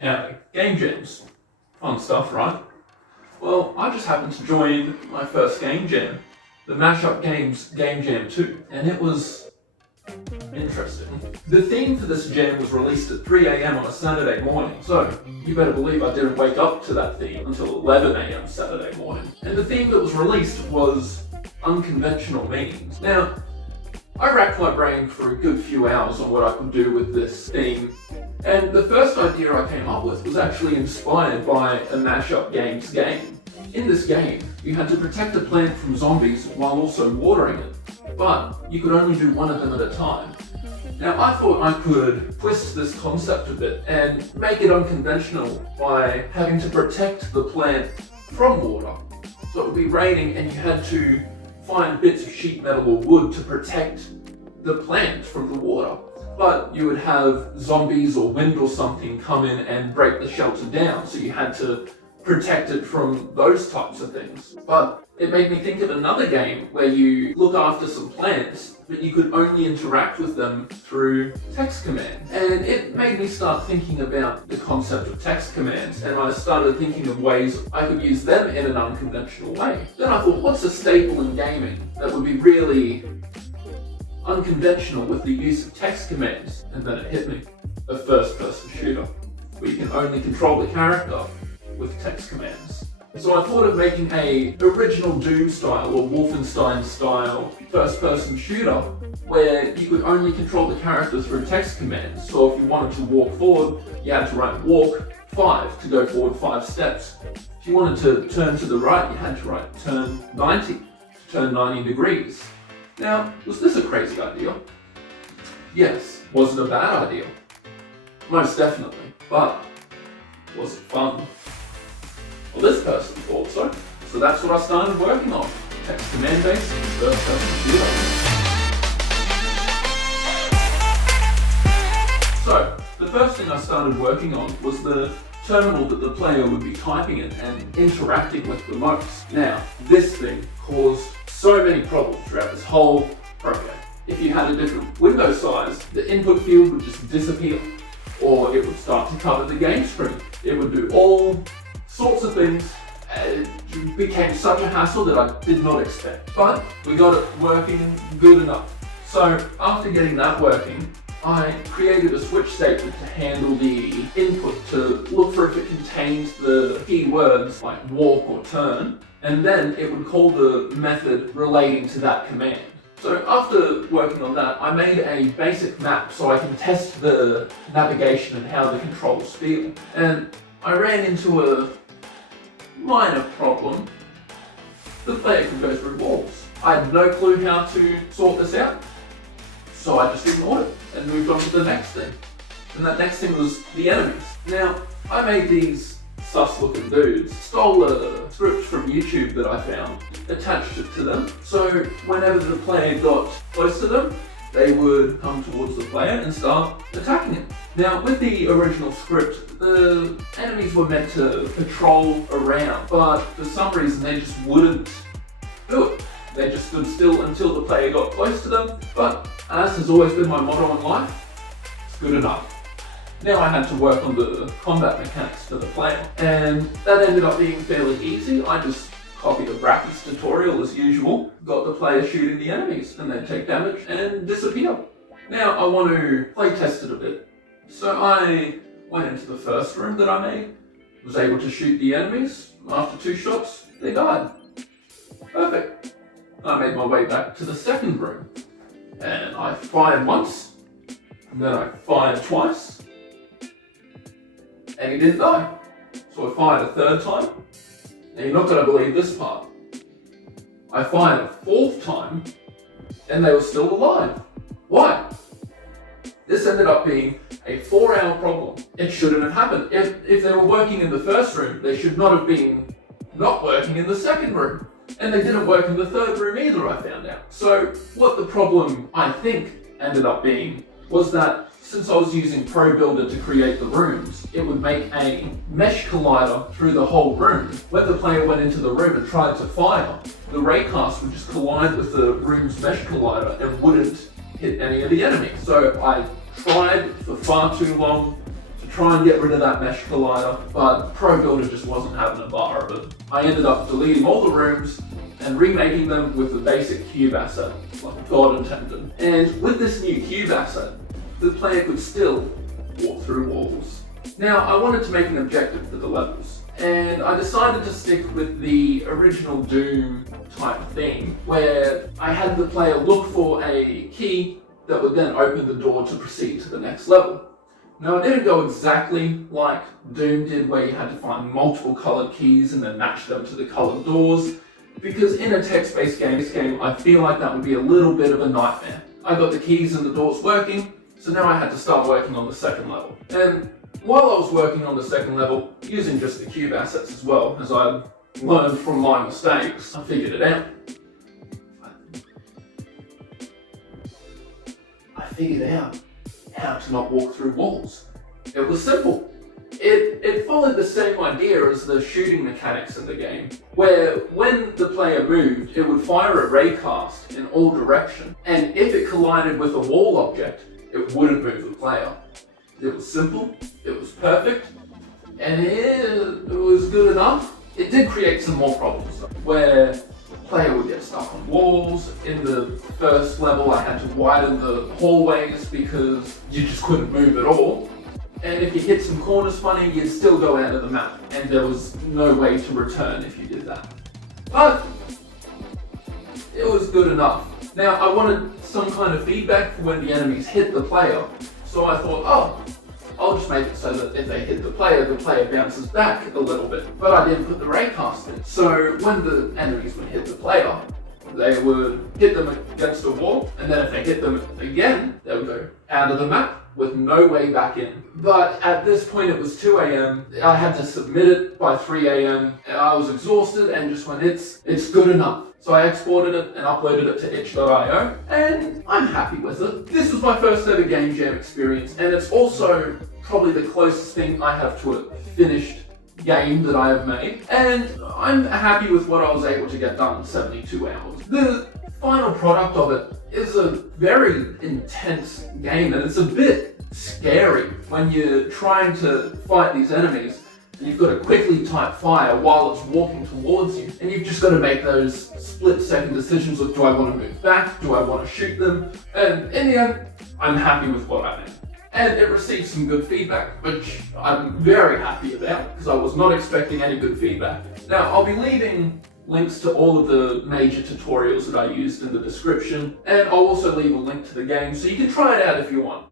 Howdy. Game jams. Fun stuff, right? Well, I just happened to join my first game jam, the MashUp Games Game Jam 2, and it was interesting. The theme for this jam was released at 3 AM on a Saturday morning, so you better believe I didn't wake up to that theme until 11 AM Saturday morning. And the theme that was released was unconventional memes. Now, I racked my brain for a good few hours on what I could do with this theme, and the first idea I came up with was actually inspired by a MashUp Games game. In this game, you had to protect a plant from zombies while also watering it, but you could only do one of them at a time. Now, I thought I could twist this concept a bit and make it unconventional by having to protect the plant from water. So it would be raining and you had to find bits of sheet metal or wood to protect the plant from the water. But you would have zombies or wind or something come in and break the shelter down, so you had to protect it from those types of things. But it made me think of another game where you look after some plants, but you could only interact with them through text commands. And it made me start thinking about the concept of text commands, and I started thinking of ways I could use them in an unconventional way. Then I thought, what's a staple in gaming that would be really unconventional with the use of text commands? And then it hit me. A first-person shooter, where you can only control the character with text commands. So I thought of making a original Doom style or Wolfenstein style first-person shooter where you could only control the character through text commands. So if you wanted to walk forward, you had to write walk 5 to go forward 5 steps. If you wanted to turn to the right, you had to write turn 90 to turn 90 degrees. Now, was this a crazy idea? Yes. Was it a bad idea? Most definitely. But was it fun? Well, this person thought so. So that's what I started working on. Text command-based first-person shooter. So, the first thing I started working on was the terminal that the player would be typing in and interacting with the most. Now, this thing caused so many problems throughout this whole project. If you had a different window size, the input field would just disappear, or it would start to cover the game screen. It would do all sorts of things. It became such a hassle that I did not expect. But we got it working good enough. So after getting that working, I created a switch statement to handle the input to look for if it contains the keywords like walk or turn, and then it would call the method relating to that command. So after working on that, I made a basic map so I can test the navigation and how the controls feel. And I ran into a minor problem. The player could go through walls. I had no clue how to sort this out, so I just ignored it and moved on to the next thing. And that next thing was the enemies. Now, I made these sus-looking dudes, stole a script from YouTube that I found, attached it to them, so whenever the player got close to them, they would come towards the player and start attacking him. Now, with the original script, the enemies were meant to patrol around, but for some reason they just wouldn't do it. They just stood still until the player got close to them, but as has always been my motto in life, it's good enough. Now I had to work on the combat mechanics for the player, and that ended up being fairly easy. I just copied a practice tutorial as usual, got the player shooting the enemies, and they'd take damage and disappear. Now I want to play test it a bit. So I went into the first room that I made, was able to shoot the enemies. After 2 shots, they died. Perfect. I made my way back to the second room, and I fired once, and then I fired twice, and he didn't die. So I fired a third time, and you're not going to believe this part. I fired a 4th time, and they were still alive. Why? This ended up being a 4-hour problem. It shouldn't have happened. If they were working in the first room, they should not have been not working in the second room. And they didn't work in the third room either, I found out. So what the problem, I think, ended up being was that since I was using Pro Builder to create the rooms, it would make a mesh collider through the whole room. When the player went into the room and tried to fire, the Raycasts would just collide with the room's mesh collider and wouldn't hit any of the enemies. So I tried for far too long to try and get rid of that mesh collider, but Pro Builder just wasn't having a bar of it. I ended up deleting all the rooms and remaking them with the basic cube asset, like God intended. And with this new cube asset, the player could still walk through walls. Now, I wanted to make an objective for the levels, and I decided to stick with the original Doom type theme, where I had the player look for a key that would then open the door to proceed to the next level. Now, it didn't go exactly like Doom did, where you had to find multiple colored keys and then match them to the colored doors, because in a text-based game, I feel like that would be a little bit of a nightmare. I got the keys and the doors working, so now I had to start working on the second level. And while I was working on the second level, using just the cube assets as well, as I learned from my mistakes, I figured it out. I figured out how to not walk through walls. It was simple. It followed the same idea as the shooting mechanics in the game, where when the player moved, it would fire a Raycast in all directions, and if it collided with a wall object, it wouldn't move the player. It was simple, it was perfect, and it was good enough. It did create some more problems, though, where the player would get stuck on walls. In the first level, I had to widen the hallways because you just couldn't move at all. And if you hit some corners funny, you'd still go out of the map, and there was no way to return if you did that. But it was good enough. Now, I wanted some kind of feedback for when the enemies hit the player, so I thought, oh, I'll just make it so that if they hit the player bounces back a little bit. But I didn't put the Raycast in. So when the enemies would hit the player, they would hit them against a wall, and then if they hit them again, they would go out of the map with no way back in. But at this point it was 2 a.m. I had to submit it by 3 a.m. I was exhausted and just went, it's good enough. So I exported it and uploaded it to itch.io, and I'm happy with it. This was my first ever Game Jam experience, and it's also probably the closest thing I have to a finished game that I have made, and I'm happy with what I was able to get done in 72 hours. The final product of it is a very intense game, and it's a bit scary when you're trying to fight these enemies and you've got to quickly type fire while it's walking towards you, and you've just got to make those split-second decisions of, do I want to move back, do I want to shoot them, and in the end, I'm happy with what I made. And it received some good feedback, which I'm very happy about, because I was not expecting any good feedback. Now, I'll be leaving links to all of the major tutorials that I used in the description, and I'll also leave a link to the game, so you can try it out if you want.